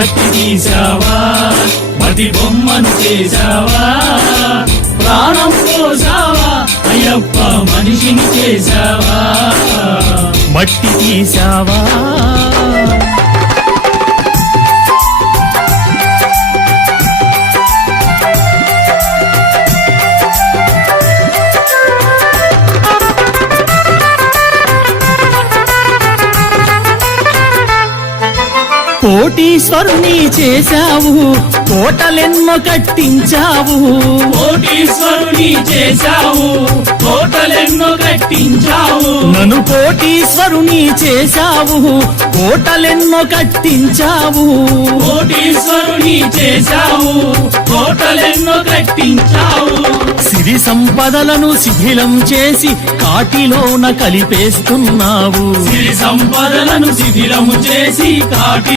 మట్టి తీసావా మట్టి బొమ్మను చేసావా ప్రాణం పోసావా అయ్యప్ప మనిషిని చేసావా మట్టి తీసావా కోటీశ్వరుని చేశావు కోటలెన్నో కట్టించావు కోటీశ్వరుని చేశావు కోటలెన్నో కట్టించావు నన్ను కోటీశ్వరుని చేశావు కోటలెన్నో కట్టించావు కోటీశ్వరుని చేశావు కోటలెన్నో కట్టించావు సిరి సంపదలను శిథిలం చేసి కాటిలోన కలిపేస్తున్నావు సిరి సంపదలను శిథిలము చేసి కాటి